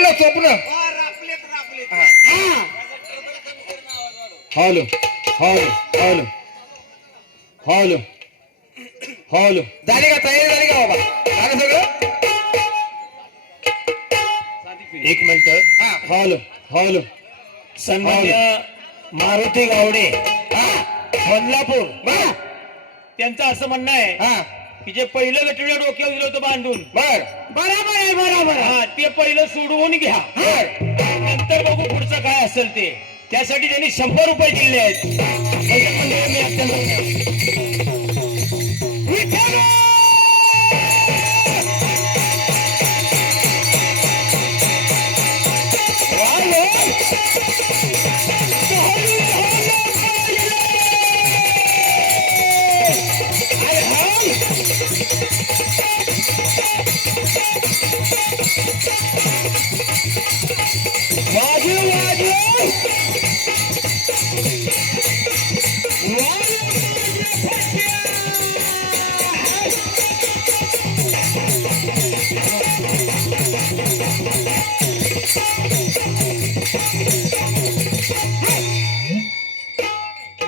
स्वप्न स्वप्न hollow hollow hollow hollow hollow झाली का तयारी झाली का बाबा झालं सगळं एक मिनिट हॉलो हॉलो सन्मान्य मारुती गावडे बदलापूर त्यांचं असं म्हणणं आहे की जे पहिलं गटुड्या डोक्यावर दिलं होतं बांधून बरोबर आहे बरोबर हा ते पहिलं सोडवून घ्या नंतर बघू पुढचं काय असेल ते त्यासाठी त्यांनी 100 रुपये दिले आहेत मी अत्यंत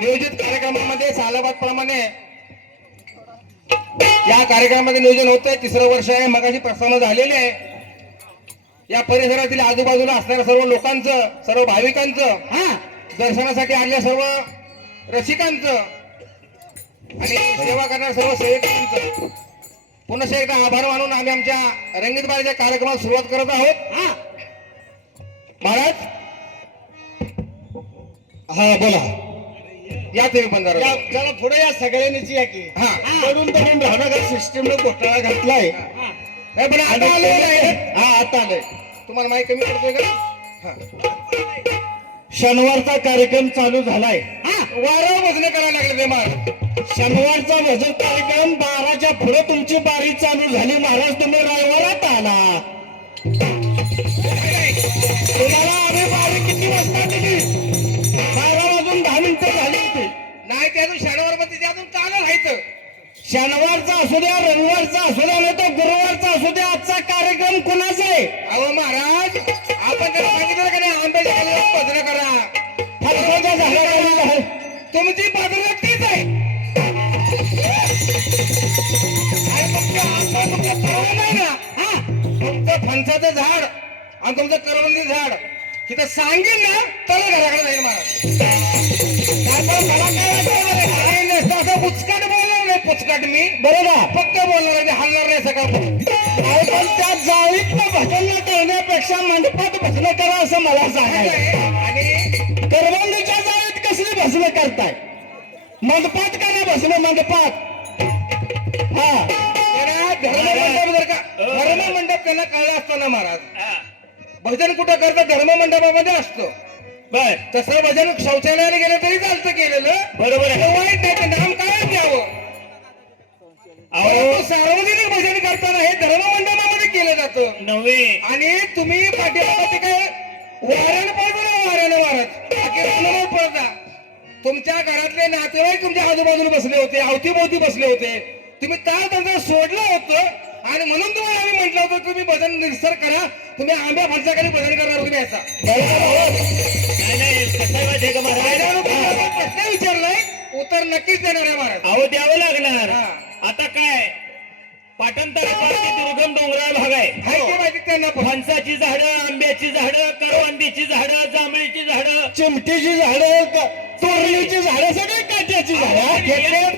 नियोजित कार्यक्रमामध्ये सालाबाद प्रमाणे या कार्यक्रमामध्ये नियोजन होतंय. तिसरं वर्ष आहे. मगाशी प्रस्थान झालेले आहे. या परिसरातील आजूबाजूला असणाऱ्या सर्व लोकांचं सर्व भाविकांचं दर्शनासाठी आलेल्या सर्व रसिकांचं आणि सेवा करणाऱ्या सर्व सेवकांचं पुन्हा एकदा आभार मानून आम्ही आमच्या रंगीतबाईच्या कार्यक्रमाला सुरुवात करत आहोत. महाराज हा बोला या तुम्ही पण जरा पुढे या सगळ्यांनीच या की तरुण राहणार सिस्टीमला घोटाळा घातलाय. पण आता आलोय आता आलोय. तुम्हाला माहिती कमी पडतोय का? शनिवारचा कार्यक्रम चालू झालाय. वारंवार भजन करायला लागले ते महाराज. शनिवारचा भजन कार्यक्रम 12च्या पुढे तुमची बारी चालू झाली. महाराज तुम्ही रविवारात आला. तुम्हाला आम्ही बारी किती वाजता दिली? 12 वाजून 10 मिनिटं झाली होती. नाही ते अजून शनिवार मध्ये ते अजून चालू राहायचं. शनिवारचा असू द्या रविवारचा असू द्या नाही तर गुरुवारचा असू द्या आजचा कार्यक्रम कुणाचा आहे? अहो महाराज आपण त्याला सांगितलं का नाही आंब्याच्या खाली भजन करा. फणसाच्या झाडाखाली तुमची बाजूला तीच आहे. नाही ना तुमचं फणसाचं झाड आणि तुमचं करवंदी झाड तिथं सांगेन ना तर घराकडे जाईल महाराज. मला काय नसतं असं पुचकाट बोलणार नाही. पुचकाट मी बरोबर फक्त बोलणार आहे. हलणार नाही सकाळ. पण त्या जाळीत भजन करण्यापेक्षा मंडपात भजन करा असं मला सांगायचं. आणि करवंदीच्या जाळीत कसली भजन करताय? मंडपात करा भजन मंडपात. हा धर्म मंडप जर का धर्म मंडप त्यांना कळलं असतं ना महाराज. भजन कुठं करतं? धर्म मंडपामध्ये असतो. बर तसं भजन शौचालयाला गेलं तरी चालतं केलेलं. बरोबर आहे. वाईट नाही. ते नाम काय द्यावं? अहो सार्वजनिक भजन करताना हे धर्म मंडपामध्ये केलं जातं नव्हे. आणि तुम्ही पाठीमागे काय वाऱ्यानं पळतो ना वाऱ्यानं महाराज पळता. तुमच्या घरातले नातेवाईक तुमच्या आजूबाजूला बसले होते अवतीभोवती बसले होते. तुम्ही ताळ तंत्र सोडलं होतं आणि म्हणून तुम्हाला आम्ही म्हटलं होतं तुम्ही भजन निसर करा. तुम्ही आंब्या फणसाखाली भजन करणार तुम्ही याचा प्रश्न विचारलाय उत्तर नक्कीच देणार आहे महाराज. अहो द्यावं लागणार. आता काय पाटण तालुका दुर्गम डोंगराळ भाग आहे. माहिती त्यांना फणसाची झाडं आंब्याची झाडं करवंदीची झाडं जांभळीची झाडं चिमटीची झाडं तोरलीची झाडं सगळी काट्याची झाडं.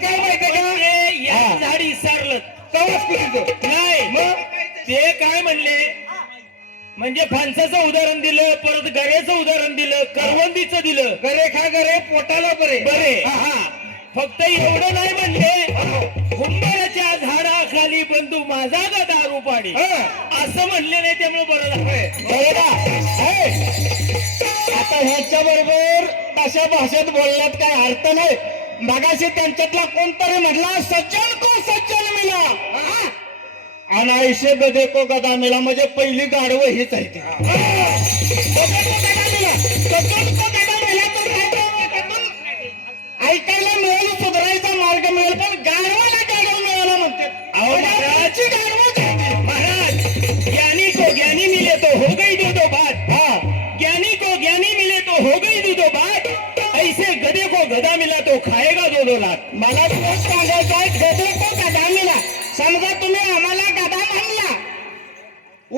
काय माहिती का झाड विसरलं नाही. मग ते काय म्हणले म्हणजे फणसाचं उदाहरण दिलं परत गऱ्याचं उदाहरण दिलं करवंदीचं दिलं. गरे खा गरे पोटाला बरे बरे. फक्त एवढं नाही म्हणले हुंबराच्या झाडाखाली बंधू माझा का दारू पाणी असं म्हणले नाही. त्यामुळे बरं झालं. आता ह्याच्या बरोबर तशा भाषेत बोलण्यात काय अर्थ नाही. मगाशी त्यांच्यातला कोणतरी म्हटला सज्जन को सज्जन मिला अनायशे गदे को गदा मिला. म्हणजे पहिली गाढवं हीच आहे ती. ऐकायला मिळेल सुधारायचा मार्ग मिळेल पण गाढवाला गाढव मिळाला म्हणते. महाराज ज्ञानी को ज्ञानी मिले तो हो गई दो गधा मिला तो खाएगा 2-2 लाख. मला तुला सांगायचं आहे, गधे को गधा मिला. समजा तुम्ही आम्हाला गधा म्हणला,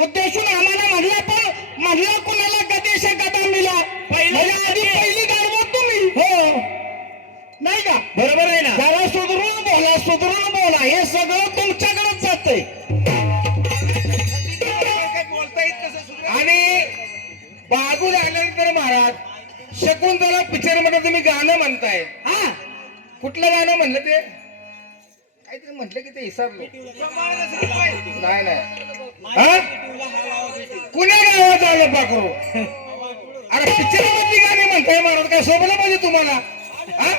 उद्देशून आम्हाला म्हणला, पण म्हणलं कुणाला गदेशा गधा मिला. म्हणजे आधी पहिली गाडवत तुम्ही. हो नाही का? बरोबर आहे ना. जरा सुधरून बोला. हे सगळं तुमच्याकडेच जातंय. आणि बाजू झाल्यानंतर महाराज शकुंतला पिक्चर मध्ये तुम्ही गाणं म्हणताय. हा, कुठलं गाणं म्हणलं ते? काहीतरी म्हटलं की ते विसरलो. नाही हा? कुण्या गावात आलं पाकरू? अरे पिक्चर मधली गाणी म्हणताय महाराज, काय सोबत पाहिजे तुम्हाला? हा?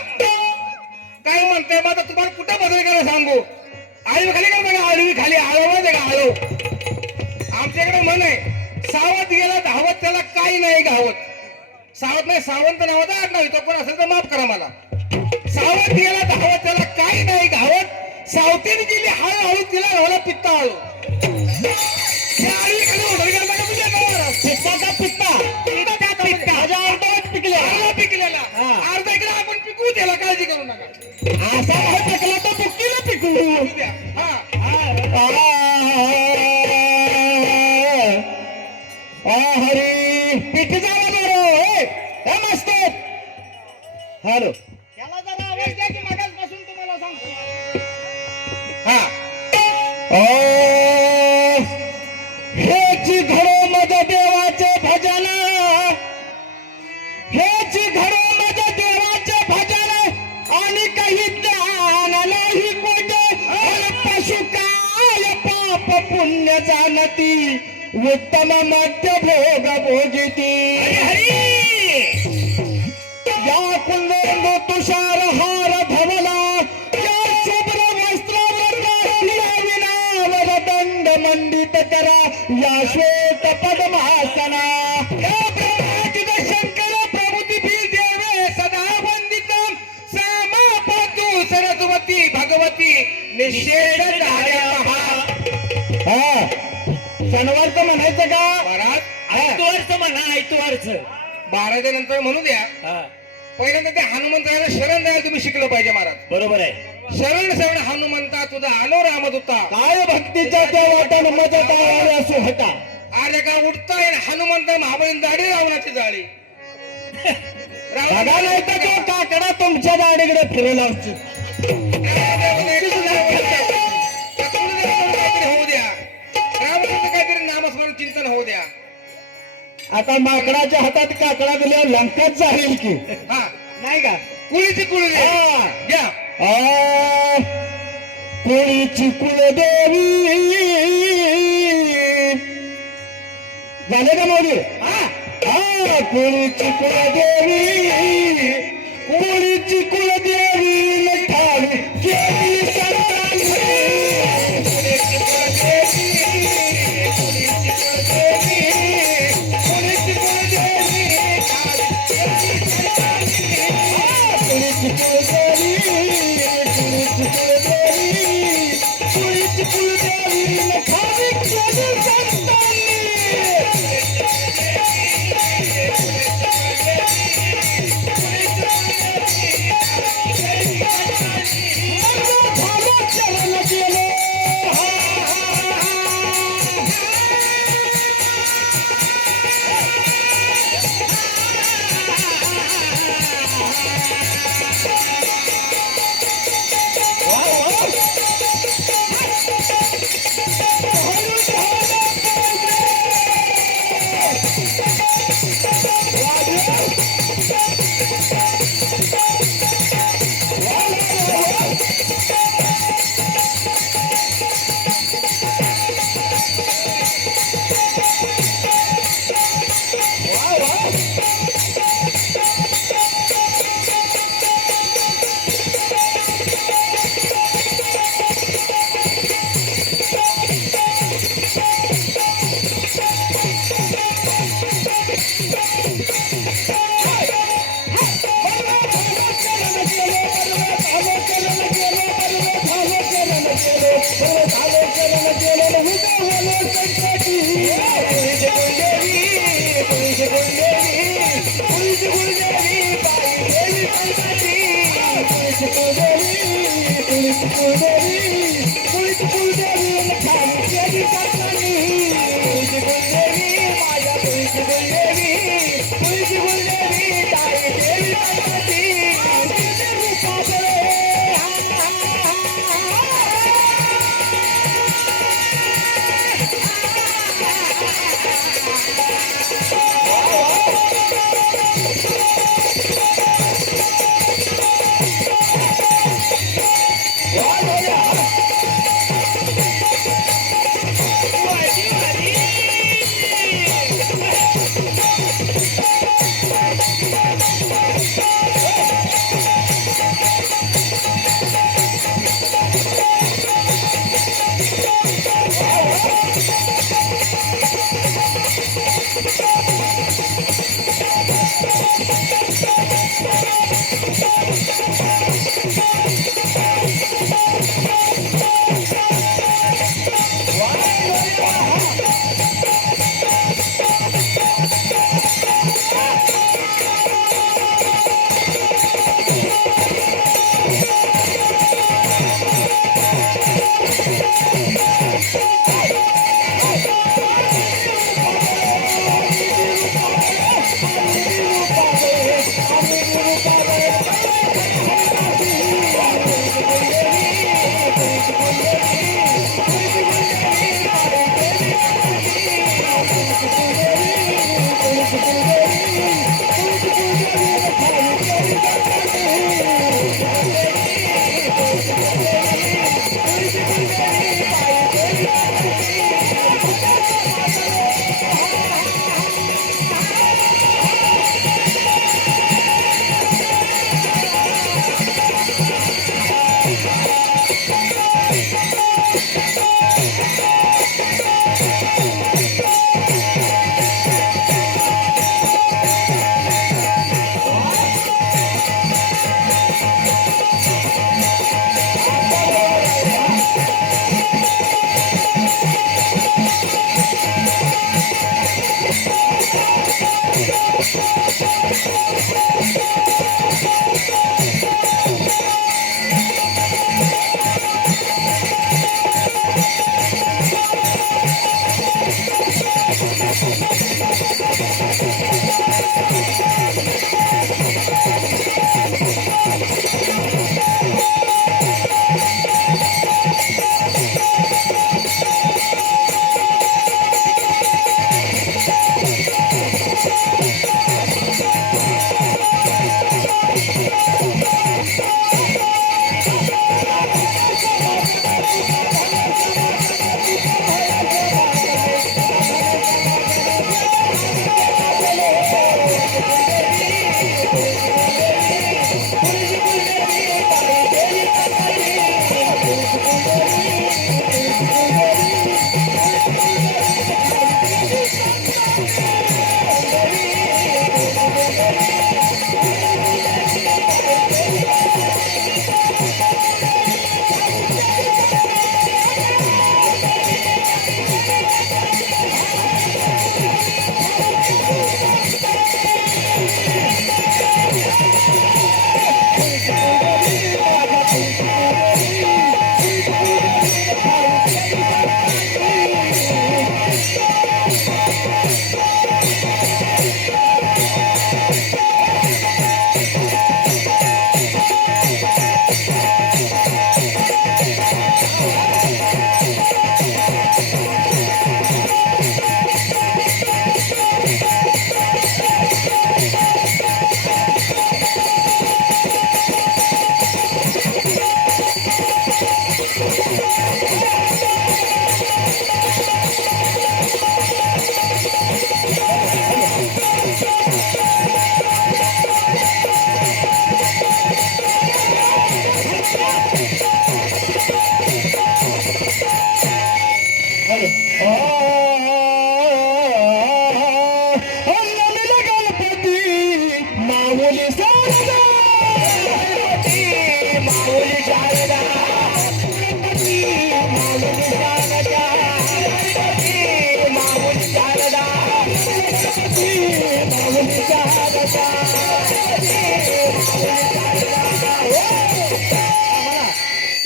काय म्हणताय मग आता तुम्हाला कुठं बदल करा सांगू? आळवी खाली करता का? आळवी खाली आळव का आळव? आमच्याकडे म्हण आहे, सावध गेला धावत त्याला काही नाही गावत. सावध नाही, सावंत नावाचा आठ नाही, तो कोण असेल तर माफ करा मला. सावध गेला धावत त्याला काही नाही गावत, सावतेने गेली हळूहळू तिला घावला पित्ता हळू. आळवी खाली बदल करता का तुझ्या गावाला? पित्ता का पित्ता? पित्ता माझ्या अर्धात पिकल्या. अर्धा पिकलेला अर्धा इकडे आपण पिकवू, त्याला काळजी करू नका. असा पिकला तर पिकीला पिकू. हा हरी पीठ जावा बरो मस्त. हॅलो, याला जरा आवाज द्या की मागासपासून तुम्हाला सांगतो. हा हेची घडो मज देवाचे भजन, हेची घडो मज देवाचे भजन, आणि काही ज्ञान नाही कोठे. पशु काय पाप पुण्य जाणती, उत्तम मध्य भोग भोगिती. या कुंदेंदू तुषार हार धवला, या शुभ्र वस्त्रावर या विनावर दंड मंडित करा, या श्वेत पद्मासना. या ब्रह्माजित शंकर प्रभुती देवे सदा वंदितम, समापतु सरस्वती भगवती निषेध शनिवारचं म्हणायचं का? महाराज ऐतवारचं म्हणा, ऐतवारचं. 12 नंतर म्हणू द्या. पहिल्यांदा ते हनुमंताला शरण द्यायला तुम्ही शिकलं पाहिजे महाराज. बरोबर आहे. शरण हनुमंता तुझा आलो रामदूता, काय भक्तीच्या त्या वाटण मजता आल्या सुहता. अरे का उठता येईल हनुमंत महाबळीन दाढी रावणाची जाळी. बघा नाही तर तो काकडा तुमच्या दाढीकडे फिरेल आमची. होऊ द्या, रामदूत काहीतरी नामस्मरण चिंतन होऊ द्या. आता माकडाच्या हातात काकडा दिल्यावर लंकाच जाईल की. हा नाही का? कुळीची कुळी घ्या. कुळीची कुलदेवी झाले का मोदी? कुळीची कुलदेवी, कुळीची कुलदेवी लठावी केली संतांनी. कुळीची कुलदेवी, कुळीची कुलदेवी, कुळीची कुलदेवी केली संतांनी. कुळीची कुलदेवी, कुळीची कुलदेवी, कुळीची कुलदेवी लठावी केली संतांनी.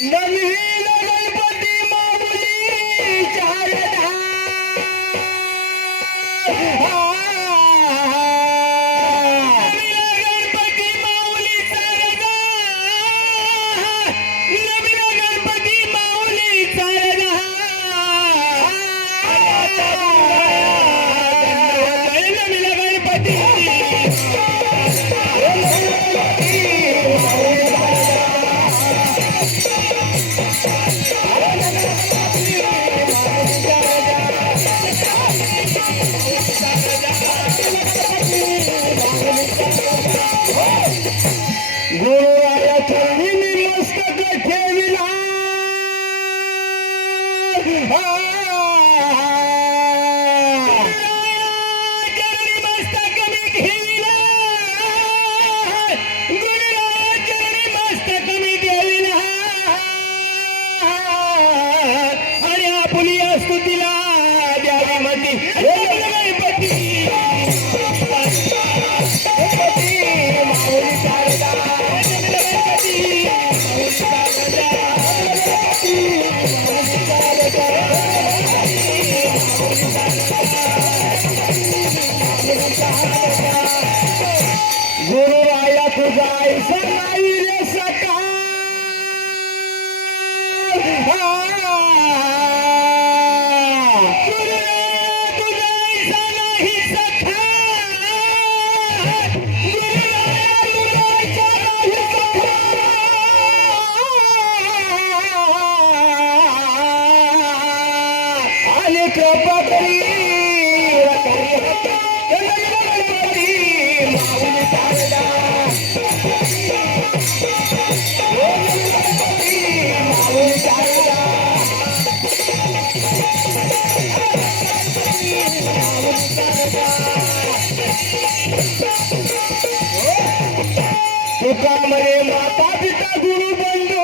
नंद कृपा करी माऊली शारदा माऊली शारदा तुका मरे माता पिता गुरु बंधू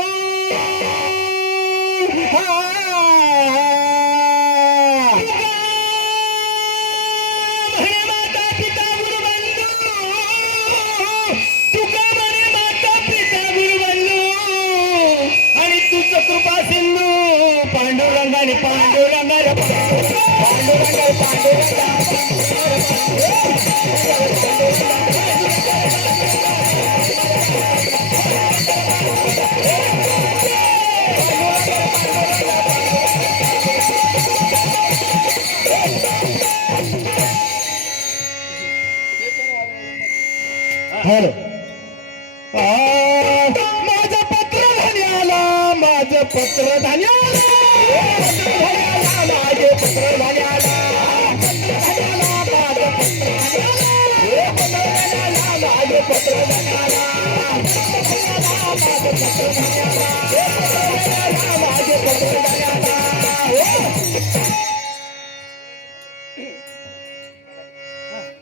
माता पिता गुरु बंधू तुका मरे माता पिता गुरु बंधू आणि तुझ कृपा सिंधू पांडुरंगाने पांडुरंगा पांडुरंगा हॅलो माझं पत्र धान्याला माझं पत्र धान्याला माझे पत्र धान्याला माझं पत्र धान्याला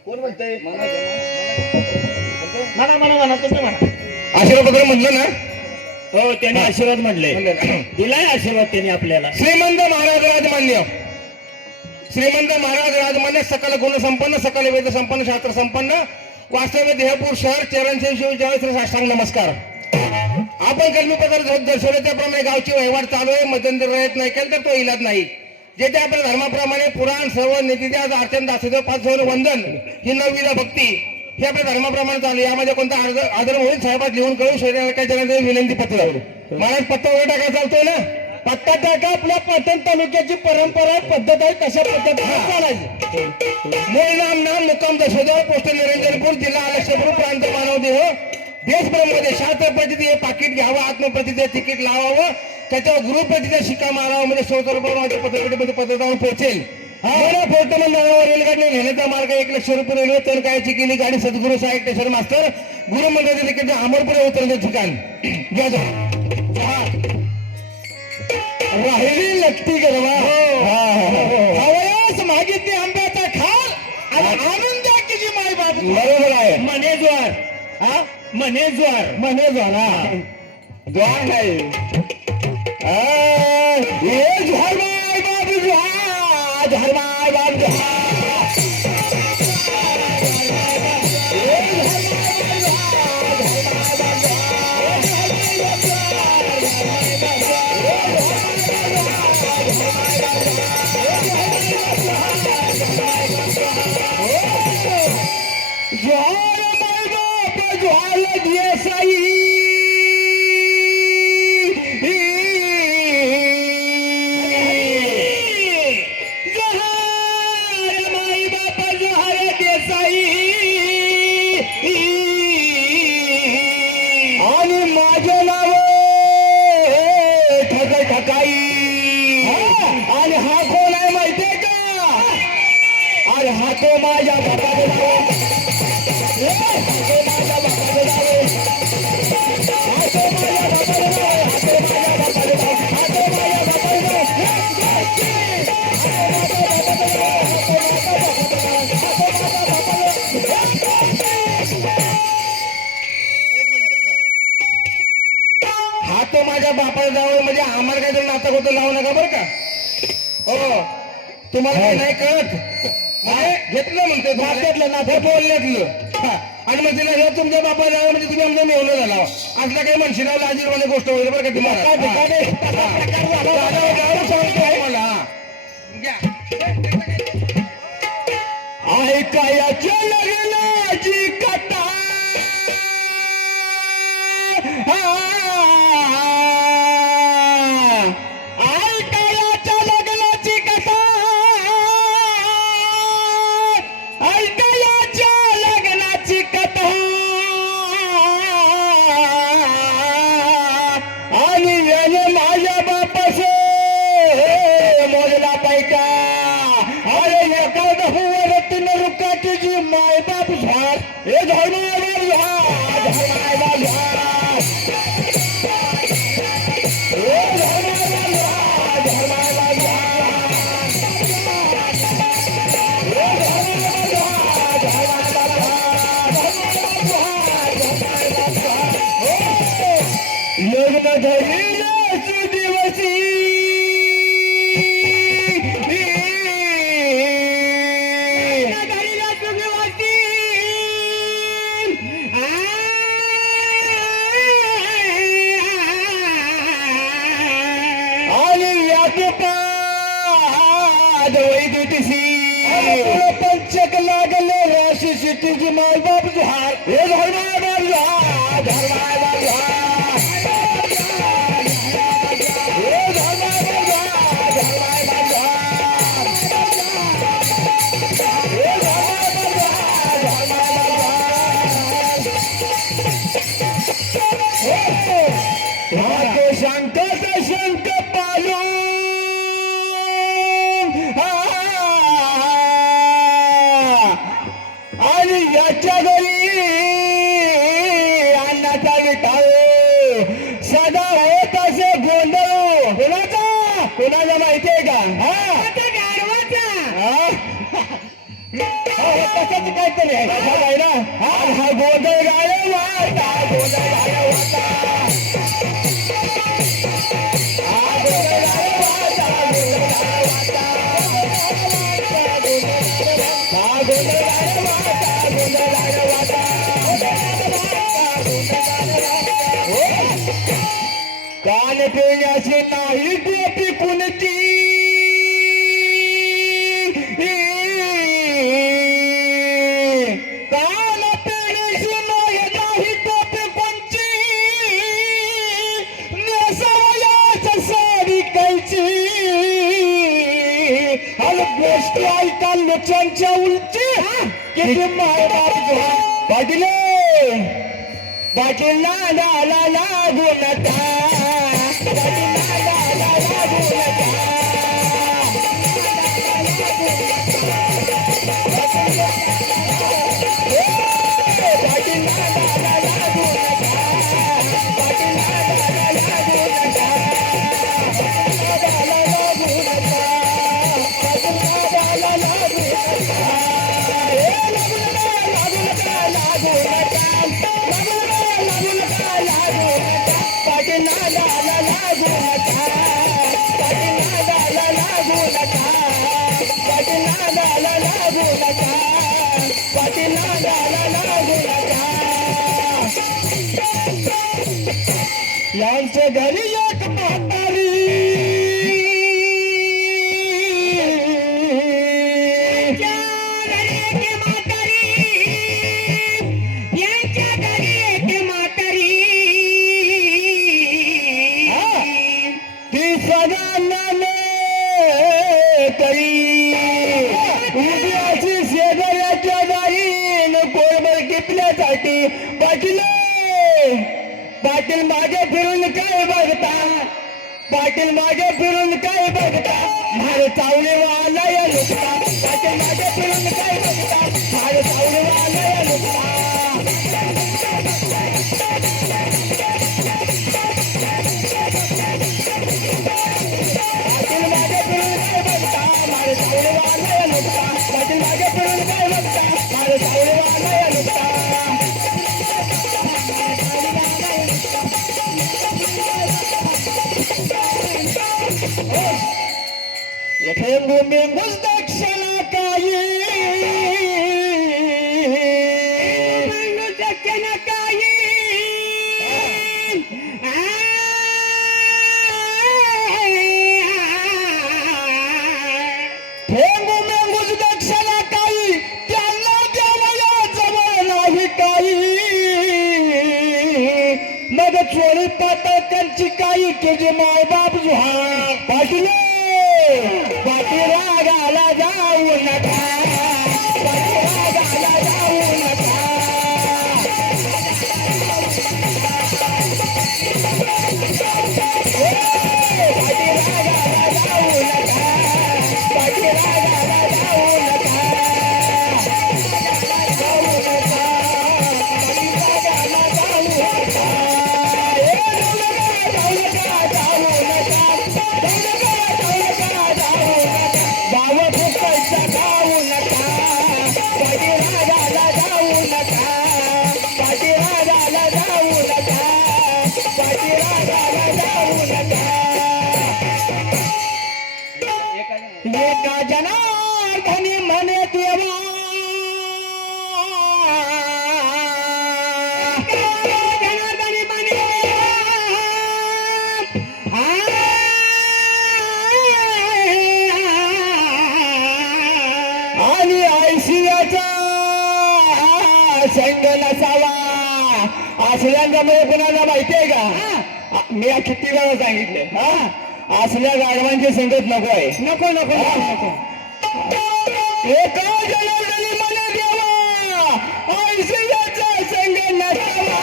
कोण म्हणतंय म्हणा म्हणा म्हणा तुम्ही म्हणा आशीर्वाद पत्र म्हटलं ना हो त्यांनी आशीर्वाद म्हणले म्हणलं. दिलाय आशीर्वाद त्यांनी आपल्याला श्रीमंत महाराज राजमान्य श्रीमंत महाराज राजमान्य सकल गुण संपन्न सकल वेद संपन्न शास्त्र संपन्न वास्तव्य देहपूर शहर चरणशे शिवचाळीस साष्टांग नमस्कार. आपण कलमीपत्र दर्शवले त्याप्रमाणे गावची वहिवाट चालू आहे. मध्यंतर रहित नाही केलं तर तो इलाज नाही. जे ते आपल्या धर्माप्रमाणे पुराण सर्व नितीद्यास अर्चन दासोदय पाच वंदन ही नवविधा भक्ती हे आपल्या धर्माप्रमाणे चालू. यामध्ये कोणता आदर होईल साहेबात लिहून कळू शरीराच्या विनंती पत्र महाराज पत्ता वगैरे टाका चालतोय ना. पत्ता टाका आपल्या पाटण तालुक्याची परंपरा पद्धत आहे कशा पद्धतीने चालायची. मूळ नाम मुक्काम दशोदर पोस्ट निरंजनपूर जिल्हा लक्षपूर प्रांत मानवदेह देश ब्रह्मदेश शास्त्र प्रतिथे हे पाकिट घ्यावं आत्मप्रतिथे तिकीट लावावं त्याच्यावर गुरुप्रतिथे शिक्का मारावा म्हणजे 100 रुपये पत्रपेटीमध्ये पत्र जाऊन पोहोचेल. फोर्टमन नावावर रेल्वेगाडी नेण्याचा मार्ग 1,00,000 रुपये रेल्वे तर कायची केली गाडी सद्गुरू साहेब स्टेशन मास्तर गुरु मंदिराचे तिकीट अमरपुरे उतरण्याचे ठिकाण घ्या जा. राहिली लक्ती गरवा हवयास मागितली आंब्याचा खाल आणि आणून द्या की जी माय बाप बरोबर आहे. मनेज्वार हा मनेज्वार हा द्वार नाही हे ज्वार माय बाप ज्वार माय बाप ज्वार माय बाप ज्वार देसाई ज्वार माय बाप ज्वार देसाई आणि माझे नाव ठकाई आणि हा कोण आहे माहितीये का. अरे हा तो माझ्या बापाचं नाव हा तो माझ्या बापाला जावं म्हणजे आम्हाला काहीतरी नातं होतं लावू नका बरं का. हो तुम्हाला काही नाही कळत घेतलं म्हणते नात्यातलं नातं बोलण्यातलं आणि मग तिला हे तुमच्या बापाला जावं म्हणजे तुम्ही आमच्या मेवणं झाला असलं काही म्हणशील लाजीरवाणी गोष्ट होईल बरं का तुम्हाला मला ऐकायच्या लग्नाची कथा ऐकायच्या लग्नाची कथा ऐकायच्या लग्नाची कथा आणि याने माझ्या बापास मोजला पैका लग्न धरिलाच दिवसी आणि यात पाद वैदिसी पंचक लागले राशी सिटीची मायबाप जुहार हे धर्माबाप जुहार धर्माबाप जुहार हे धर्माबाप जुहार धर्माबाप जुहार हे धर्माबाप जुहार धर्माबाप जुहार शंकर शंक पालू आणि याच्या घरी अन्नाचा विठाऊ सदा होत असे गोंधळ कोणाचा माहितीये का तसंच काहीतरी आहे ना हा गोंधळ गायब वाटा गोंधळ गायब वाटा हा गोंधळ गायब वाटा हा गोंधळ गायब वाटा कान पिण्याची नाही टोपी कुणची कान पिण्याची नाही टोपी कोणची नेसवयाच साडी कैची आणि गोष्टी ऐका लोकांच्या उलची किती मायबाप पाटील पाटील नादाला लागू नका पाटील नादाला लागू नका पाटील नादाला लागू नका पाटील नादाला लागू नका नादाला लागू नका पाटील नादाला लागू नका लागू नका लागू नका पाटील नादाला लागू नका पाटील नादाला लागू नका पाटील नादाला लागू नका पाटील नादाला लागू नका यांच्या घरी एक म्हातारी उद्याची शेजाऱ्याच्या दारीन कोरभर टिपण्यासाठी पाटील पाटील मागे फिरून काय बघता पाटील मागे फिरून काय बघता माझे चावले वाला या लोकता पाटील मागे फिरून काय बघता माझे चावले वाला या लोकता पाटील मागे फिरून काय बघता माझे चावले वाला या लोकता पाटील मागे फिरून काय बघता माझे चावले वाला या लोकता ठेंगू मेंगूच दक्षिणा काही दक्षिणा काही ठेंगू मेंगूच दक्षिणा काही त्यांना देवाया जवळ नाही काही मग चोरी पातळी काही तुझे मायबाप जुहा पाटील पाठीरागाला जाऊ नका पाठीरागाला जाऊ नका पाठीरागाला जाऊ नका पाठीरागाला जाऊ नका जाऊ नका पाठीरागाला जाऊ नका जाऊ नका जाऊ नका का जनार्दनी म्हणे देवा जनार्दनी म्हणे आणि ऐशियाचा संग नसावा असल्यामुळे कुणाला माहितीये का मी किती वेळा सांगितलं असल्या गाढवांची संगत नको आहे नको नको नको एका जनार्दनी म्हणे देवा ऐशियाचा संग नसावा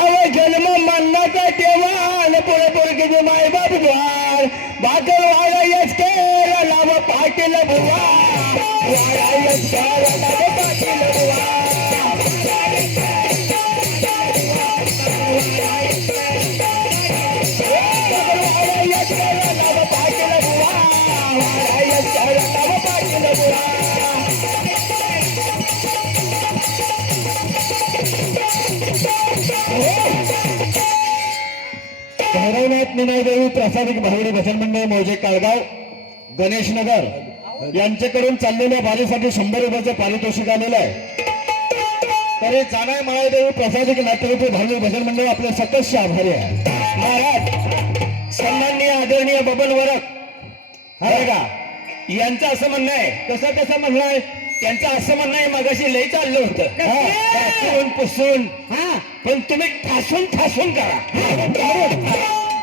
अव जन्म मानण्याचा तेव्हा आणि पुढे पोरकीचे मायबाप द्वार बाकर वाडा यश केला नाव पाटील बुवा वाडा यश केला नाव पाटील बुवा वाडा यश केला नाव पाटील बुवा वाडा यश केला नाव पाटील बुवा भैरवनाथ निनायदेवी प्रासादिक भावडी भजन मंडळ मौजे काळगाव गणेश नगर यांच्याकडून चाललेल्या बारीसाठी 100 रुपयाचं पारितोषिक आलेलं आहे. तरी जाणाय माळादेवी प्रासादिक नाट्यरूपी भावडी भजन मंडळ आपले सततचे आभारी आहे. महाराज सन्माननीय आदरणीय बबन वरक हा का यांचं असं म्हणणं आहे कसं म्हणणं आहे त्यांचं असं म्हणणं आहे मगाशी लई चाललं होतं पुसून पण तुम्ही ठासून करा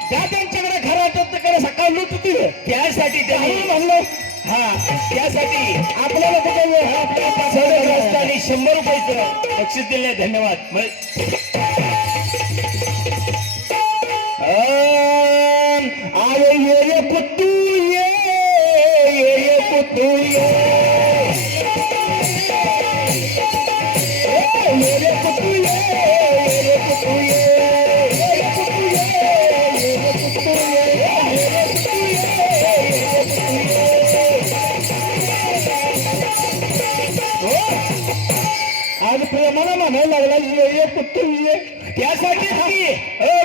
त्या त्यांच्याकडे घराकडे सकाळ लूट होती त्यासाठी त्यांनी म्हणलो त्यासाठी आपल्याला आणि 100 रुपयाचं बक्षीस दिले धन्यवाद. अरे ये पुत्तू ये पुत्तू मेरे पुत्तू मेरे पुत्तू मेरे पुत्तू मेरे पुत्तू मेरे आज प्रेमाला म्हणायला लागला ये पुत्तू ये त्यासाठी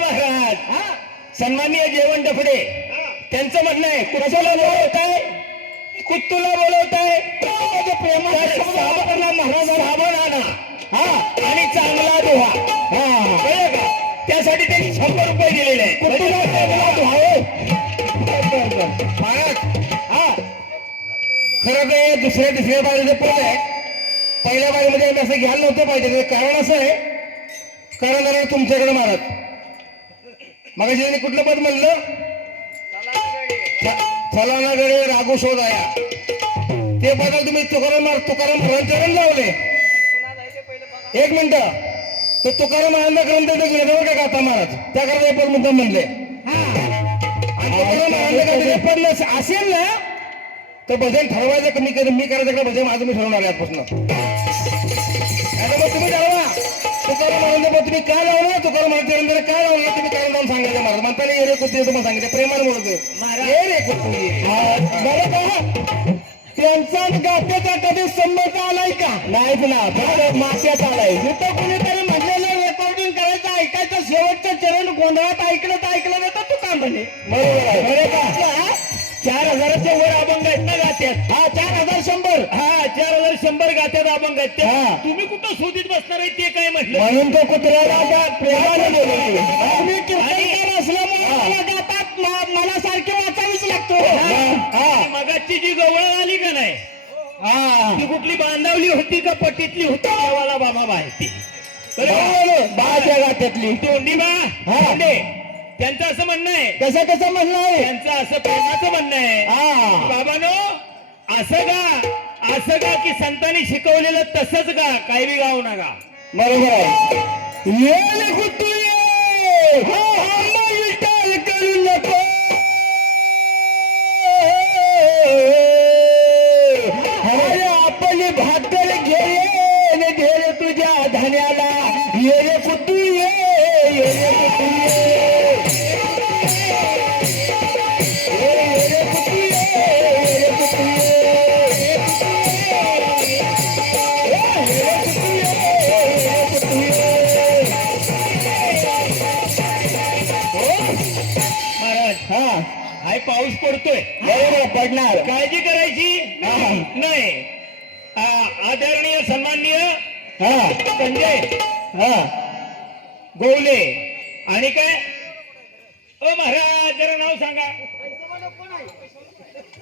महाराज सन्माननीय जेवण डफडे त्यांचं म्हणणं आहे कुणाला बोलवत आहे कुत्तूला बोलवत आहे प्रेमाला महाराज साबण आणा आणि चांगला दोहा कळलं का त्यासाठी त्यांनी 100 रुपये दिलेले आहे. खरं तर दुसऱ्या तिसऱ्या बारीचं पद आहे. पहिल्या बारीमध्ये आम्ही असं घ्यायला नव्हतं पाहिजे. कारण असं आहे कारण तुमच्याकडे महाराज मग त्यांनी कुठलं पद म्हणलं फलानाकडे राघू शोध आया ते पदाला तुम्ही तुकाराम महाराजांचरण लावले. 1 मिनिट तो तुकाराम महाराजांचा ग्रंथ गेल्यावर का गाता महाराज त्याकरता हे पद मुद्दाम म्हणले आणि तुकाराम महाराजांचा पद असेल ना तर भजन ठरवायचं मी करायचं का भजन माझं मी ठरवणार आजपासून. मग तुम्ही ठरवा तुकाराम महाराज तुम्ही काय लावणार तुकाराम महाराज काय लावणार तुम्ही कारण जाऊन सांगायचं महाराज म्हणताना ये रे कुत्ते तुम्हाला सांगितलं प्रेमाने बोलतोय ये रे कुत्ते त्यांचा गात्याचा कधी संमत आलाय का नाहीच ना फक्त मात्यात आलाय. तिथं कोणीतरी म्हणलेलं रेकॉर्डिंग करायचं ऐकायचं शेवटचं चरण गोंधळात ऐकलं तर तू काम म्हणे बरोबर आहे. बरे का 4000च्या वर अभंग आहेत ना गात्यात 4100 4100 गात्यात अभंग आहेत तुम्ही कुठं शोधित बसणार आहे ते काय म्हटलं म्हणून तो कुत्र्याला प्रेमाने बोलतो असल्यामुळे गातात मला सारखे वाचावीच लागतो. मगाची जी गवळ आली का नाही ती कुठली बांधावली होती का पट्टीतली होती देवाला बाबा माहिती बाच्या गात्यातली तोंडी बा त्यांचं असं म्हणणं आहे कसं म्हणणं आहे त्यांचं असं प्रेमाचं म्हणणं आहे बाबानो असं का की संतांनी शिकवलेलं तसंच गा काही बी गाऊ नका बरोबर आहे. ये कुत्तू ये करू नको अरे आपण भाकर घे तुझ्या धान्याला ये रे कुत्तू ये रे कुत्तू महाराज पाऊस पडतोय. बरोबर पडणार. काळजी करायची नाही. आदरणीय सन्माननीय संजय गवले आणि काय ओ महाराज जरा नाव सांगा.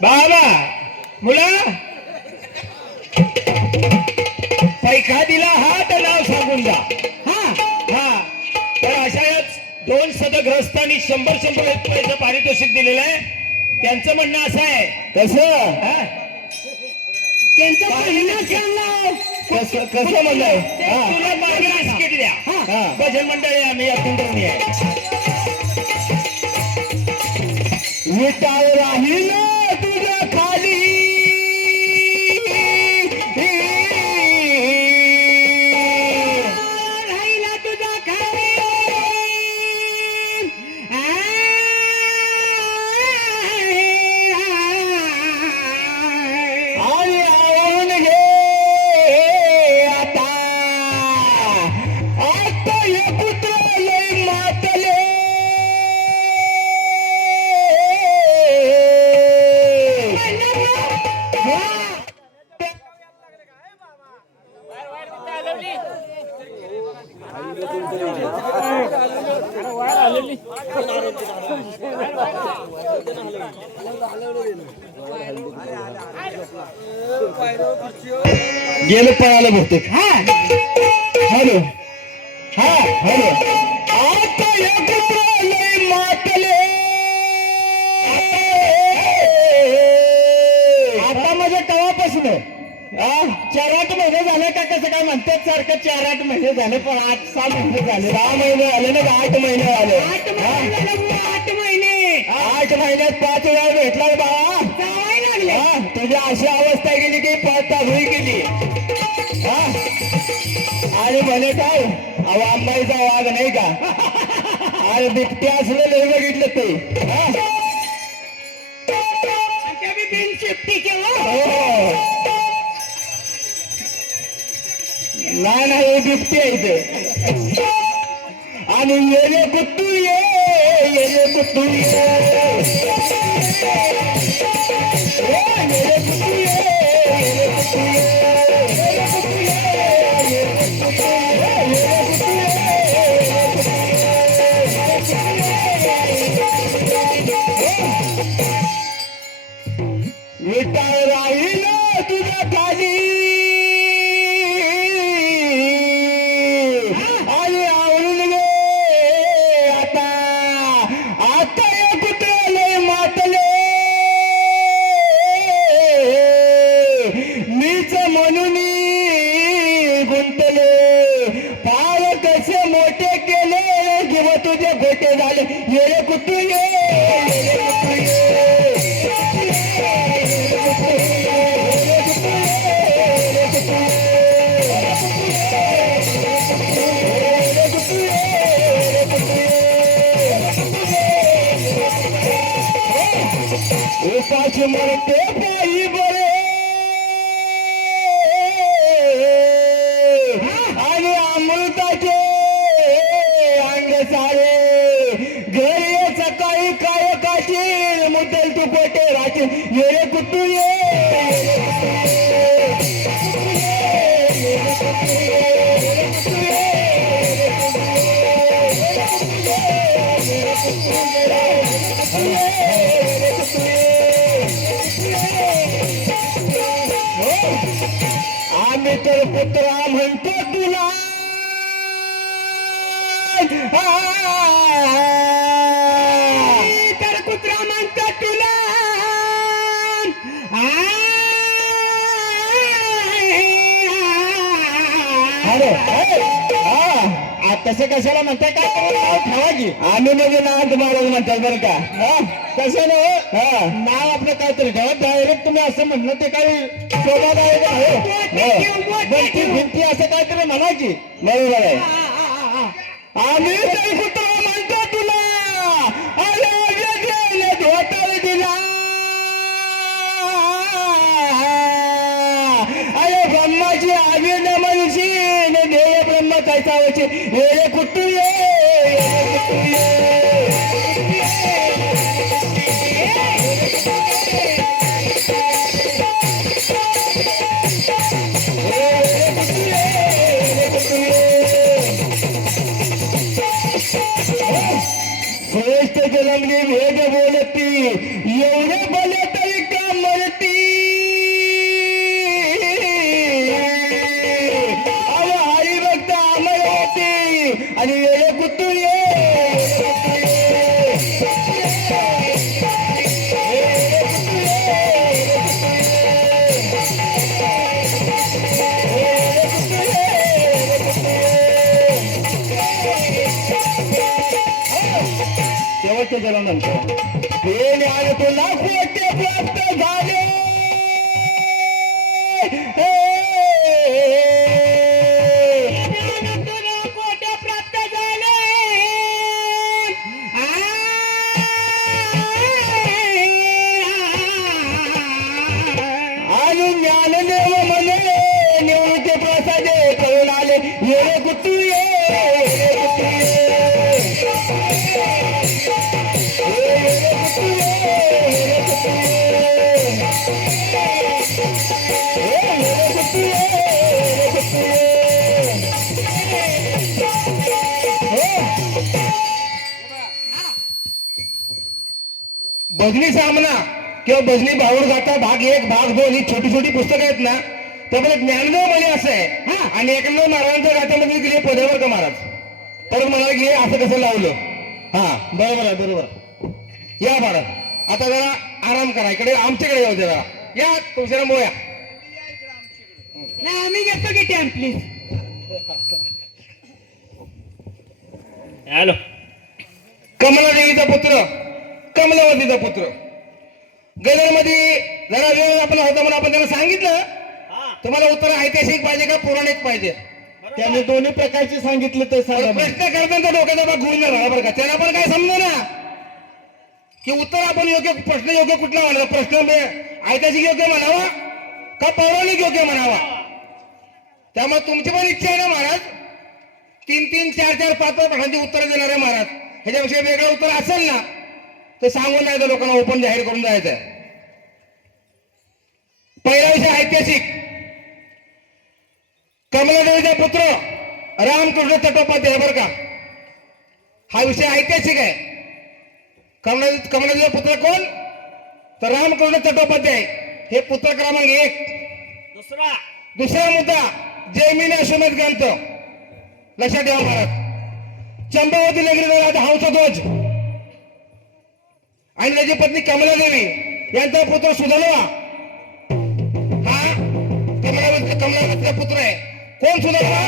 बाबा मुला पैका दिला हा तर नाव सांगून जा. हा तर अशाच 2 सदग्रस्तांनी 100 रुपयाचं पारितोषिक दिलेलं आहे. त्यांचं म्हणणं असं आहे. कसं त्यांचं कसं म्हणलंय? तुला मागे बिस्किट द्या. भजन मंडळी आम्ही यातून धरून आहे. विटाळ राहील तुझ्या खाली राहिला तुझ्या खाली आणि आवरून घे आता. आता हे पुत्र लय मातले गेलं पळालं बहुतेक. Hello hello. आता हे पुत्र लय मातले. आता माझ्या तवापासून 4-8 महिने झाले का कसं काय म्हणतात सारखं. 4-8 महिने झाले पण 8-6 महिने झाले. 6 महिने झाले ना 8 महिने झाले. 8 महिने 8 महिन्यात 5 वेळा भेटला रे बाबा. जावायला लागले. तुझी अशी अवस्था गेली की 5 तासही गेली. आणि म्हणे काय अहो अंबाईचा वाघ नाही का. अरे बिबटे असलं लय बघितलं ते. त्या बी बिनशिफ्टीचे नाही बिबटे आहे इथे. आणि येले कुत्तू ये कुत्तू ये विटाळ राहील तुझ्या खाली आणि आवरून गे आता. आता या कुत्र्याला मातले मीच म्हणून गुंतले. फार कसे मोठे केले किंवा तुझे गोटे झाले. येरे कुत्रू ये कुत्रू ये. उपाशी मरते पायी बरे आणि अमृताचे अंग सारे. घरी सकाळी काय काशील मुद्दल तू कोटे राहशील. येरे कुट्टू ये आम्ही तर पुत्रा म्हणतो तुला. तर कुत्रा म्हणतो तुला. तसं कशाला म्हणताय काय नाव ठेवा की. आम्ही म्हणजे नाथ महाराज म्हणतात बरं का. तसं ना नाव आपलं काहीतरी ठेवा. डायरेक्ट तुम्ही असं म्हणलं ते काही शोभादायक आहे. बनती भिंती असं काहीतरी म्हणा की. बरोबर आहे. आम्ही तर कुत्रा म्हणतो तुला. अरे धोतर दिला. अरे ब्रह्माची आवी न म्हणशी देव ब्रह्म काय चावायचे. हे कुठू ये श्रेष्ठ जलमली वेद बोलती एवढे बोले तरी का मरती हरी भक्त अमर होती आणि वेळे कुतू ये शेवटच्या जन्मानंतर हे ज्ञान तुला कोटे प्राप्त झाले ज्ञान तुला कोटे प्राप्त झाले आणि ज्ञानदेव म्हणे निवृत्ती प्रसादे करून आले ये गुतू ये भजनी सामना किंवा भजनी भाऊर गाथा भाग 1 भाग 2 ही छोटी छोटी पुस्तकं आहेत ना त्यामध्ये ज्ञानदेव म्हणे असं आहे आणि एकमेव महाराजांच्या गाथ्यामध्ये गेले पदावर का महाराज परत म्हणाला की असं कसं लावलं बरोबर आहे बरोबर या महाराज आता जरा आराम करा इकडे आमच्याकडे जाऊ जरा या तुमच्या मोया नाही आम्ही घेतो की टॅम प्लीज हॅलो कमलादेवीचा पुत्र कमलावतीचा पुत्र गदरमध्ये जरा वेळ आपला होता म्हणून आपण त्यांना सांगितलं तुम्हाला उत्तर ऐतिहासिक पाहिजे का पौराणिक पाहिजे त्याने दोन्ही प्रकारचे सांगितले ते सांगा प्रश्न करताना डोक्याचा भाग घुरून झाला बरं का त्याला पण काय समजा ना की उत्तर आपण योग्य प्रश्न योग्य कुठला म्हणावा प्रश्न ऐतिहासिक योग्य म्हणावा का पौराणिक योग्य म्हणावा त्यामुळे तुमची पण इच्छा आहे ना महाराज 3-3, 4-4, 5-5 प्रश्नांची उत्तर देणारे महाराज ह्याच्यापेक्षा वेगळं उत्तर असेल ना तर सांगून नाही तर लोकांना ओपन जाहीर करून जायचं आहे पहिला विषय ऐतिहासिक कमलादेवीचा पुत्र रामकृष्ण चट्टोपाध्याय बरं का हा विषय ऐतिहासिक आहे कमलादेवीचा पुत्र कोण तर रामकृष्ण चट्टोपाध्याय हे पुत्र क्रमांक 1 दुसरा मुद्दा जैमिनी अश्वमेध ग्रंथ लक्षात ठेवा महाराज चंपावती नगरीचा हंसध्वज आणि त्याची पत्नी कमलादेवी यांचा पुत्र सुधनवा हा कमलावतीचा पुत्र आहे कोण सुधनवा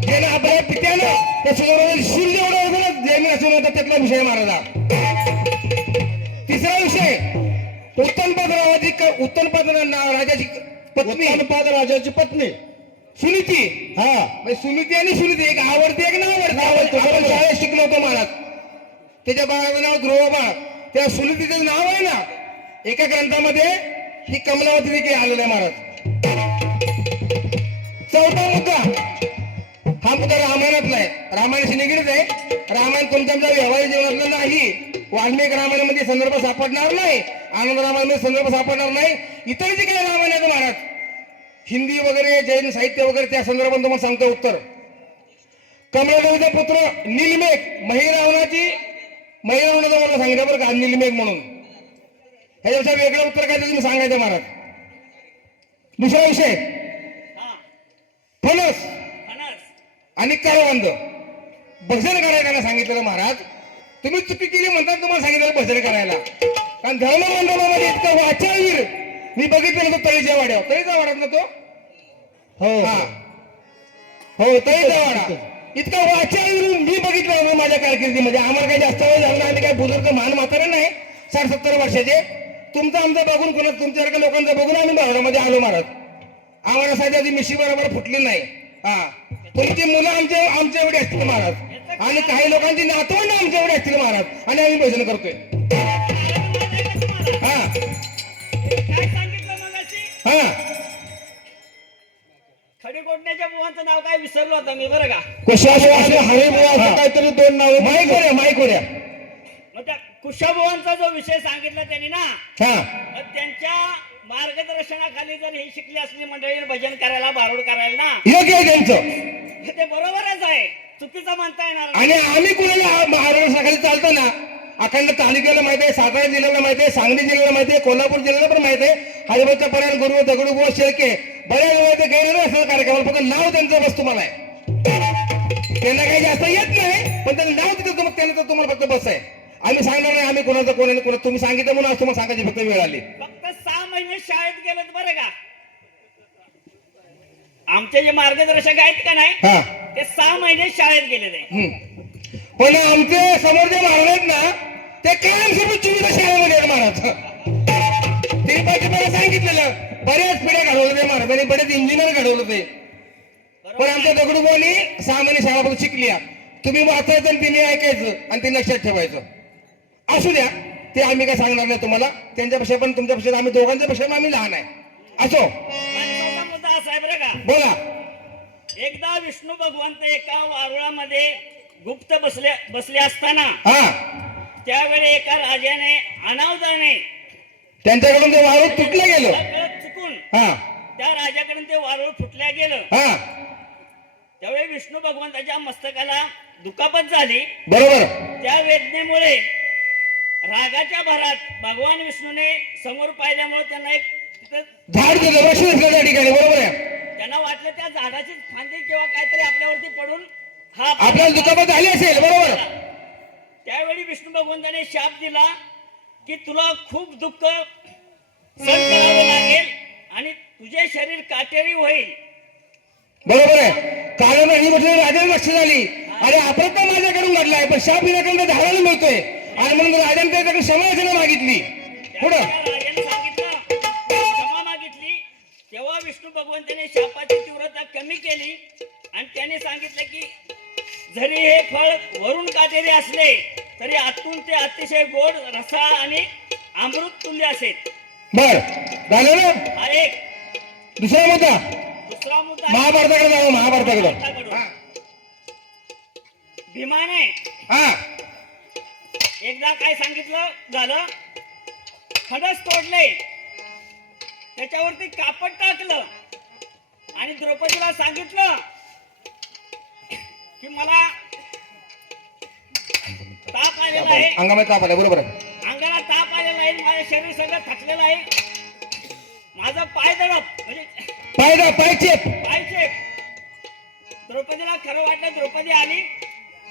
ज्याने आपल्या पित्यानं त्या सुधनवाला शिल जेवढं होतं जैमिनी अश्वमेध त्यातला विषय महाराजा तिसरा विषय उत्तमपद राजाची पत्नी उत्तमपद राजाची पत्नी सुनीती सुनीती आणि सुनीती एक आवडती एक ना आवडते आपण शाळेत शिकलो होतो महाराज त्याच्या बाळाचं नाव ध्रुवबाळ त्या सुनीतीचं नाव आहे ना एका ग्रंथामध्ये ही कमलावती देखील आलेलं आहे महाराज चौथा मुद्दा हा मुद्दा रामायणातला आहे रामायणाशी निगडीत आहे रामायण तुमच्या व्यवहारिक जीवनातलं नाही वाल्मिक रामायणामध्ये संदर्भ सापडणार नाही आनंद रामायणामध्ये संदर्भ सापडणार नाही इतर जे काही रामायण आहे महाराज हिंदी वगैरे जैन साहित्य वगैरे त्या संदर्भात तुम्हाला सांगतो उत्तर कमलादेवीचा पुत्र नीलमेघ महिरावणाची महिरावणाचं मला सांगितलं बरं का नीलमेघ म्हणून ह्याच्यापेक्षा वेगळं उत्तर काय तुम्ही सांगायचं महाराज दुसरा विषय फणस आणि करवंद भजन करायला सांगितलं महाराज तुम्ही चुकी केली म्हणतात तुम्हाला सांगितलं भजन करायला कारण धर्म मंडळामध्ये इतका वाचावीर मी बघितलं तो तळीच्या वाड्यावर तळीचा वाड्यात ना तो हो तळीचा वाडा इतका वाचावीर मी बघितलं माझ्या कारकिर्दीमध्ये आम्हाला काही जास्त वेळ झाला आम्ही काही बुजुर्ग महान म्हातारे नाही 60-70 वर्षाचे तुमचं आमचं बघून कोणा तुमच्यासारख्या लोकांचं बघून आम्ही बाहेरमध्ये आलो महाराज आम्हाला साधी आधी मिशी बरोबर फुटली नाही तुमची मुलं आमच्या एवढी असतील महाराज आणि काही लोकांची नातवंड आमच्या एवढी असतील महाराज आणि आम्ही भजन करतोय खडीकोटण्याच्या बुवांचं नाव काय विसरलो होतं मी बरं का काहीतरी 2 नाव माईकोऱ्या मग त्या कुशाबुवांचा जो विषय सांगितला त्यांनी ना त्यांच्या मार्गदर्शनाखाली जर ही शिकली असली मंडळी भजन करायला बारोड करायला ना योग्य आहे त्यांचं ते बरोबरच आहे चुकीचं म्हणता येणार आणि आम्ही कुणाला मार्गदर्शनाखाली चालतो ना अखंड तालुक्याला माहिती आहे, सातारा जिल्ह्याला माहिती आहे, सांगली जिल्ह्याला माहिती आहे, कोल्हापूर जिल्ह्याला पण माहिती आहे. हरिभक्त परायण गुरु दगडूबुवा शेळके बऱ्याच वेळा ते गैर असं कार्यक्रम, फक्त नाव त्यांचं बस तुम्हाला आहे. त्यांना काही जास्त येत नाही, पण त्यांचं नाव तिथं त्यांना तुम्हाला फक्त बस आहे. आम्ही सांगणार नाही आम्ही कोणाचं कोणाला कोणा, तुम्ही सांगितलं म्हणून आज तुम्हाला सांगायची फक्त वेळ आली. फक्त 6 महिने शाळेत गेलेत बरं का. आमचे जे मार्गदर्शक आहेत का नाही हा ते 6 महिने शाळेत गेलेले आहे. पण आमचे समोर जे महाराज आहेत ना ते कायमस्वरूपी 24 शाळेमध्ये आहेत महाराज. ते मला सांगितलेलं बऱ्याच पिढ्या घडवलं ते महाराजांनी, बरेच इंजिनियर घडवलं ते. पण आमच्या दगडूभाऊनी 6 महिने शाळा शिकली. तुम्ही वाचायचं आणि तिने ऐकायचं आणि ते लक्षात ठेवायचं. असू द्या, ते आम्ही काय सांगणार नाही तुम्हाला. त्यांच्यापेक्षा पण तुमच्यापेक्षा आम्ही दोघांच्या पेक्षा आम्ही लहान आहे. असो, पण मुद्दा असा आहे बरं का. बोला. एकदा विष्णू भगवंत एका वारुळामध्ये गुप्त बसले असताना हा त्यावेळी एका राजाने अनावधाने त्यांच्याकडून ते वाळू तुटलं गेलं. नकळत चुकून हा त्या राजाकडून ते वारुळ फुटल्या गेलं. हा त्यावेळी विष्णू भगवंताच्या मस्तकाला दुखापत झाली. बरोबर. त्या वेदनेमुळे रागाच्या भरात भगवान विष्णूने समोर पाहिल्यामुळे त्यांना एक तिथं झाड दिलं वर्ष दिसलं त्या ठिकाणी. बरोबर आहे. त्यांना वाटलं त्या झाडाची फांदी किंवा काहीतरी आपल्यावरती पडून हा आपल्याला दुखापत झाली असेल. बरोबर. त्यावेळी विष्णू भगवंताने शाप दिला की तुला खूप दुःख सहन करावं लागेल आणि तुझे शरीर काटेरी होईल. बरोबर आहे. कारण ही म्हटलं राजाला लक्ष झाली, अरे अपराध माझ्याकडून घडलाय पण शाप हिच्याकडून झाडाला मिळतोय आणि म्हणून राजाने त्याच्याकडे क्षमा मागितली. पुढं राजाने सांगितलं क्षमा मागितली. तेव्हा विष्णू भगवंताने शापाची तीव्रता कमी केली आणि त्याने सांगितलं की जरी हे फळ वरून काटेरी असले तरी आतून ते अतिशय गोड रसाळ आणि अमृत तुल्य असेल. बर झालं ना. हा एक. दुसरा मुद्दा दुसरा मुद्दा महाभारताकडे जाऊ. महाभारताकडे भीमाने हा एकदा काय सांगितलं झालं, खडस तोडले, त्याच्यावरती कापड टाकलं आणि द्रौपदीला सांगितलं की मला ताप आलेला आहे, अंगामध्ये ताप आला. बरोबर आहे. अंगाला ताप आलेला आहे, माझं शरीर सगळं थकलेलं आहे, माझा पाय दडप म्हणजे पाय चेप. पायचे. द्रौपदीला खरं वाटलं. द्रौपदी आली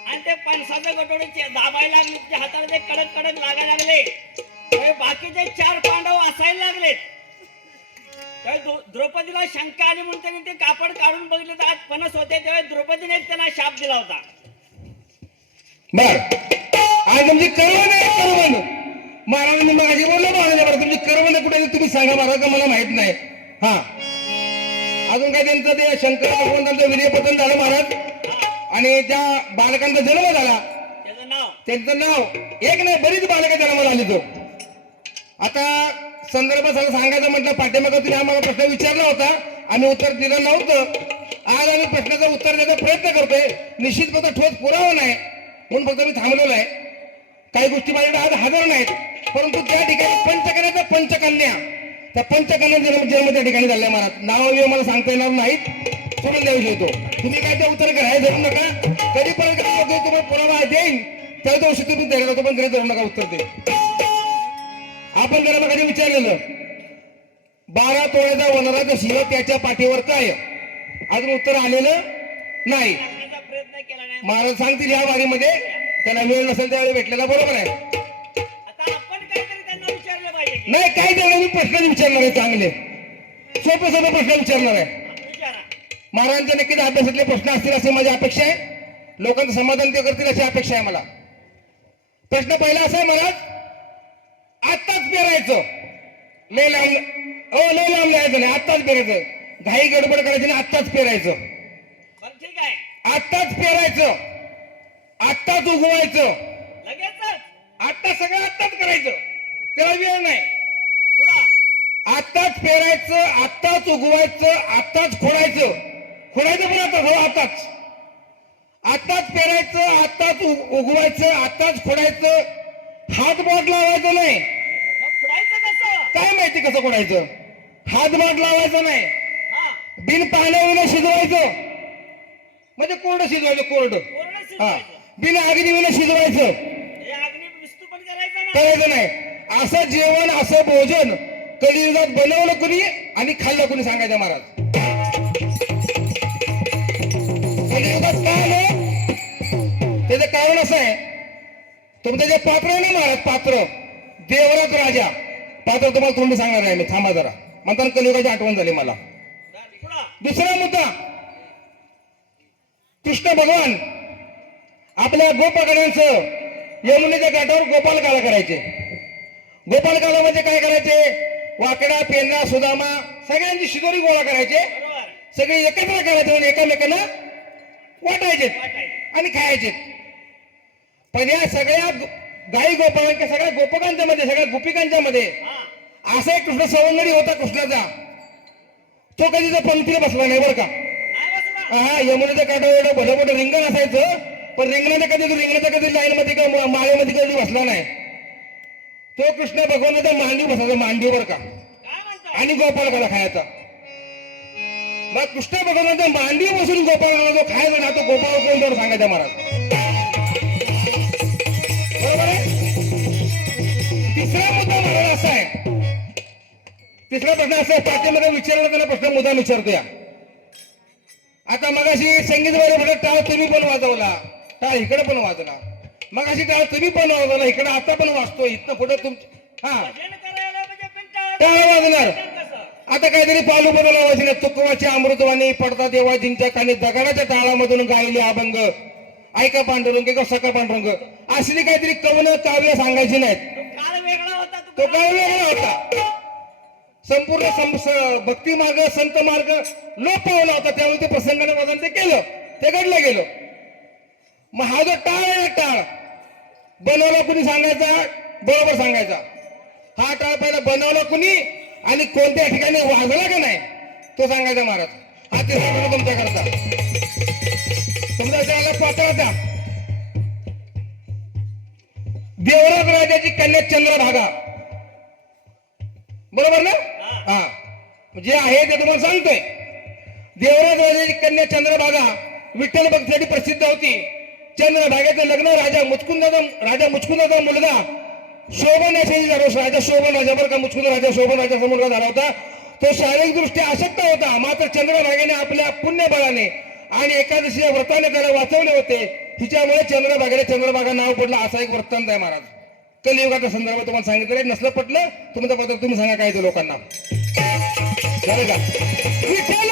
आणि ते पणसाचं गटोडे दाबायला लागले, तिच्या हाताला ते कडक कडक लागायला लागले. त्यावेळी बाकीचे 4 पांडव असायला लागलेत. त्यावेळी द्रौपदीला शंका आली म्हणून त्यांनी ते कापड काढून बघितले तर आत फणस होते. त्यावेळी द्रौपदीने एक त्यांना शाप दिला होता. बर आज तुमची करवण आहे. करवण महाराजांनी मग बोललो महाराजा तुमची करवण कुठे तुम्ही सांगा महाराज, मला माहित नाही. हा अजून काय त्यांचं ते शंकर भगवंतांचं वीर्यपतन झालं महाराज आणि त्या बालकांचा जन्म झाला. त्यांचं नाव एक नाही बरीच बालकं जन्माला आली. तो आता संदर्भात सांगायचं म्हटलं पाठीमागं तुम्ही आम्हाला प्रश्न विचारला होता, आम्ही उत्तर दिलं नव्हतं. आज आम्ही प्रश्नाचं उत्तर द्यायचा प्रयत्न करतोय. निश्चितपणे ठोस पुरावा नाही म्हणून फक्त मी थांबलेलो आहे. काही गोष्टी माझ्याकडे आज हजर नाहीत, परंतु त्या ठिकाणी पंचकन्याचा पंचकन्या त्या पंचकन्या जन्म त्या ठिकाणी झाल्या महाराज. नाव मला सांगता येणार नाहीत, सोडून द्यायला येतो. तुम्ही काय ते उत्तर करायला धरू नका. कधी पण तुम्हाला पुरावा देईन त्या दिवशी तुम्ही द्यायला होतो, पण घरी धरू नका उत्तर दे. आपण जरा कधी विचारलेलं 12 तोळ्याचा वनराज शिव त्याच्या पाठीवर काय, अजून उत्तर आलेलं नाही. प्रयत्न केला नाही. महाराज सांगतील या वारीमध्ये, त्यांना वेळ नसेल त्यावेळी भेटलेला. बरोबर आहे. आता आपण काहीतरी त्यांना विचारलं पाहिजे. नाही काय त्याला मी प्रश्न विचारणार आहे, चांगले सोपे सोपे प्रश्न विचारणार आहे. विचारा. महाराजांचे नक्कीच अभ्यासातले प्रश्न असतील अशी माझी अपेक्षा आहे. लोकांचं समाधान ते करतील अशी अपेक्षा आहे मला. प्रश्न पहिला असा आहे महाराज, आत्ताच पेरायचं लय लांब जायचं नाही, आत्ताच पेरायचं. घाई गडबड करायची नाही, आत्ताच पेरायचं. बरं ठीक आहे. आत्ताच पेरायचं, आत्ताच उगवायचं, लगेचच आत्ता सगळं आत्ताच करायचं, त्याला वेळ नाही. पुढं आत्ताच पेरायचं, आत्ताच उगवायचं, आत्ताच खोडायचं. खोडायचं पण आता हो, आत्ताच आत्ताच पेरायचं, आत्ताच उगवायचं, आत्ताच खोडायचं. हात बोट लावायचं नाही. मग फुडायचं कसं? काय माहिती कसं खोडायचं. हात बोट लावायचं नाही. हा बिन पाण्याविना शिजवायचं, म्हणजे कोरडं शिजवायचं. कोरडं पूर्ण हा. शिजवायचं. बिन अग्नीविना शिजवायचं. हे अग्नी विस्तू पण करायचं नाही. असं जेवण असं भोजन कलियुगात बनवलं कुणी आणि खाल्लं कुणी सांगायचं महाराज. कलियुगात का आलं त्याचं कारण असं आहे, तुमचं जे पात्र आहे ना महाराज, पात्र देवराज राजा पात्र तुम्हाला तोंडी सांगणार आहे मी, थांबा जरा. म्हणताना कलियुगाची आठवण झाली मला. दुसरा मुद्दा, कृष्ण भगवान आपल्या गोपगणांचं यमुनेच्या घाटावर गोपालकाला करायचे. गोपालकाला म्हणजे काय करायचे, वाकडा पेंडा सुदामा सगळ्यांची शिदोरी गोळा करायचे, सगळे एकत्र करायचे आणि एकामेकांना वाटायचे आणि खायचे. पण या सगळ्या गाई गोपाळांच्या सगळ्या गोपकांच्या मध्ये, सगळ्या गोपिकांच्या मध्ये असा एक कृष्ण सवंगडी होता कृष्णाचा, तो कधी तर पंक्तीला बसला नाही बरं का. हा, यमुनेच्या काठावर एवढं भलं मोठं रिंगण असायचं, पण रिंगणाच्या कधी लाईन मध्ये किंवा माळेमध्ये कधी बसला नाही. तो कृष्ण भगवानाचा मांडी बसायचा, मांडी बरं का, आणि गोपालकाला खायचा. मग कृष्ण भगवानाचा मांडी बसून गोपालकाला जो खायचा ना, तो गोपाळ कोण जर सांगायचा महाराज. बरोबर आहे. तिसरा मुद्दा महाराज असा आहे, तिसरा प्रश्न असा आहे, पाठीमध्ये विचारला त्याला प्रश्न मुद्दा विचारतो या. आता मगाशी संगीत बरोबर टाळ तुम्ही पण वाजवला, टाळ इकडे पण वाजला, मगाशी टाळ तुम्ही पण वाजवला, इकडे आता पण वाजतो, इथनं पुढे हा टाळ वाजणार. आता काहीतरी पालू बदला वाजले, तुकवाची अमृतवाणी पडता देवाजींच्या कानी दगडाच्या टाळामधून गायले अभंग, ऐका पांडुरंग का सका पांडुरंग, असली काहीतरी कवनं काव्य सांगायची नाहीत. तो काळ वेगळा होता. संपूर्ण भक्ती मार्ग संत मार्ग लोप पावला होता. त्यामुळे ते प्रसंगाने वादन ते केलं, ते घडलं गेलं. मग हा जो टाळ आहे, टाळ बनवला कुणी सांगायचा, बरोबर सांगायचा. हा टाळ पहिला बनवला कुणी आणि कोणत्या ठिकाणी वाजला का नाही तो सांगायचा महाराज. हा ते सांगतो तुमच्या करता. तुमचा त्याला पात्र होता देवराज राजाची कन्या चंद्रभागा, बरोबर ना. हा, जे आहे ते तुम्हाला सांगतोय. देवराज राजाची कन्या चंद्रभागा विठ्ठल भक्तीसाठी प्रसिद्ध होती. चंद्रभागेचं लग्न राजा मुचकुंदाचा मुलगा शोभन याच्याशी झालं. राजा शोभन राजा बरं का, मुचकुंद राजा शोभन राजाचा मुलगा झाला होता. तो शारीरिक दृष्ट्या अशक्त होता, मात्र चंद्रभागेने आपल्या पुण्यबळाने आणि एकादशीच्या व्रताने त्याला वाचवले होते. हिच्यामुळे चंद्रभागा नाव पडलं, असा एक वृत्तांत आहे महाराज. कलियुगाच्या संदर्भात तुम्हाला सांगितलं. नसलं पटलं तुमचं पत्र तुम्ही सांगा काय ते लोकांना. झालं का विठ्ठल